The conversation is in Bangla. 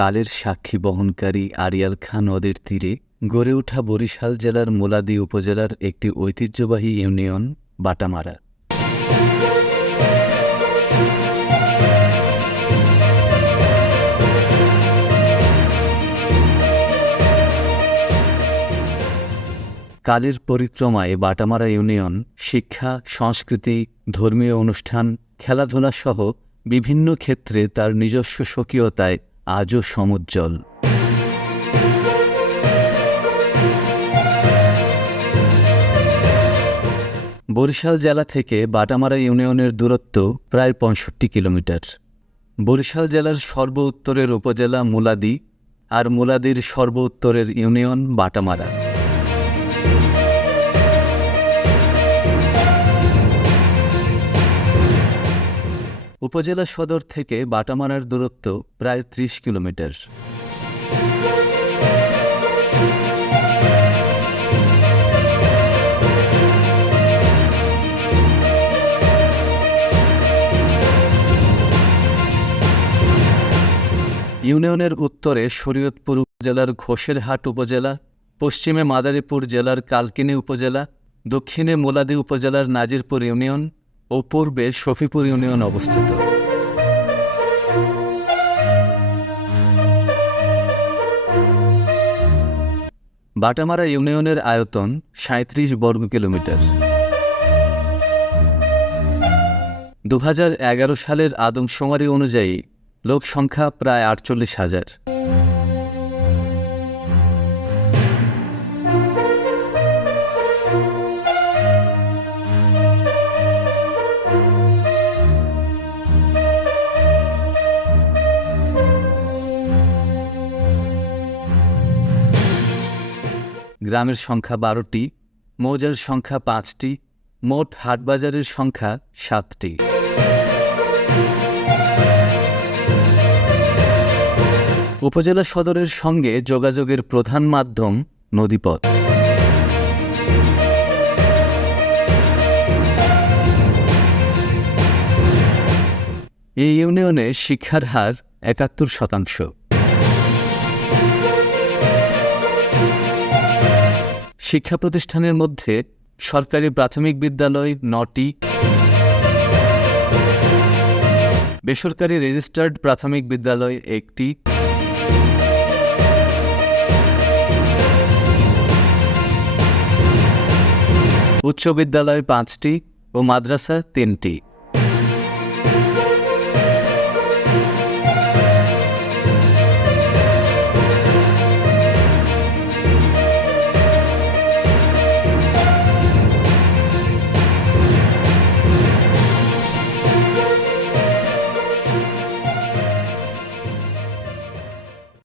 কালের সাক্ষী বহনকারী আরিয়াল খাঁ নদের তীরে গড়ে ওঠা বরিশাল জেলার মোলাদি উপজেলার একটি ঐতিহ্যবাহী ইউনিয়ন বাটামারা। কালের পরিক্রমায় বাটামারা ইউনিয়ন শিক্ষা, সংস্কৃতি, ধর্মীয় অনুষ্ঠান, খেলাধুলা সহ বিভিন্ন ক্ষেত্রে তার নিজস্ব স্বকীয়তায় আজও সমুজ্জ্বল। বরিশাল জেলা থেকে বাটামারা ইউনিয়নের দূরত্ব প্রায় পঁয়ষট্টি কিলোমিটার। বরিশাল জেলার সর্ব উত্তরের উপজেলা মুলাদি আর মুলাদির সর্ব উত্তরের ইউনিয়ন বাটামারা। উপজেলা সদর থেকে বাটামারার দূরত্ব প্রায় ত্রিশ কিলোমিটার। ইউনিয়নের উত্তরে শরীয়তপুর উপজেলার ঘোষেরহাট উপজেলা, পশ্চিমে মাদারীপুর জেলার কালকিনি উপজেলা, দক্ষিণে মোলাদি উপজেলার নাজিরপুর ইউনিয়ন ও পূর্বে শফিপুর ইউনিয়ন অবস্থিত। বাটামারা ইউনিয়নের আয়তন সাঁত্রিশ বর্গ কিলোমিটার। দু হাজার এগারো সালের আদমশুমারি অনুযায়ী লোক সংখ্যা প্রায় আটচল্লিশ হাজার। গ্রামের সংখ্যা বারোটি, মৌজার সংখ্যা পাঁচটি, মোট হাটবাজারের সংখ্যা সাতটি। উপজেলা সদরের সঙ্গে যোগাযোগের প্রধান মাধ্যম নদীপথ। এই ইউনিয়নে শিক্ষার হার একাত্তর শতাংশ। শিক্ষা প্রতিষ্ঠানের মধ্যে সরকারি প্রাথমিক বিদ্যালয় নটি, বেসরকারি রেজিস্টার্ড প্রাথমিক বিদ্যালয় একটি, উচ্চ বিদ্যালয় পাঁচটি ও মাদ্রাসা তিনটি।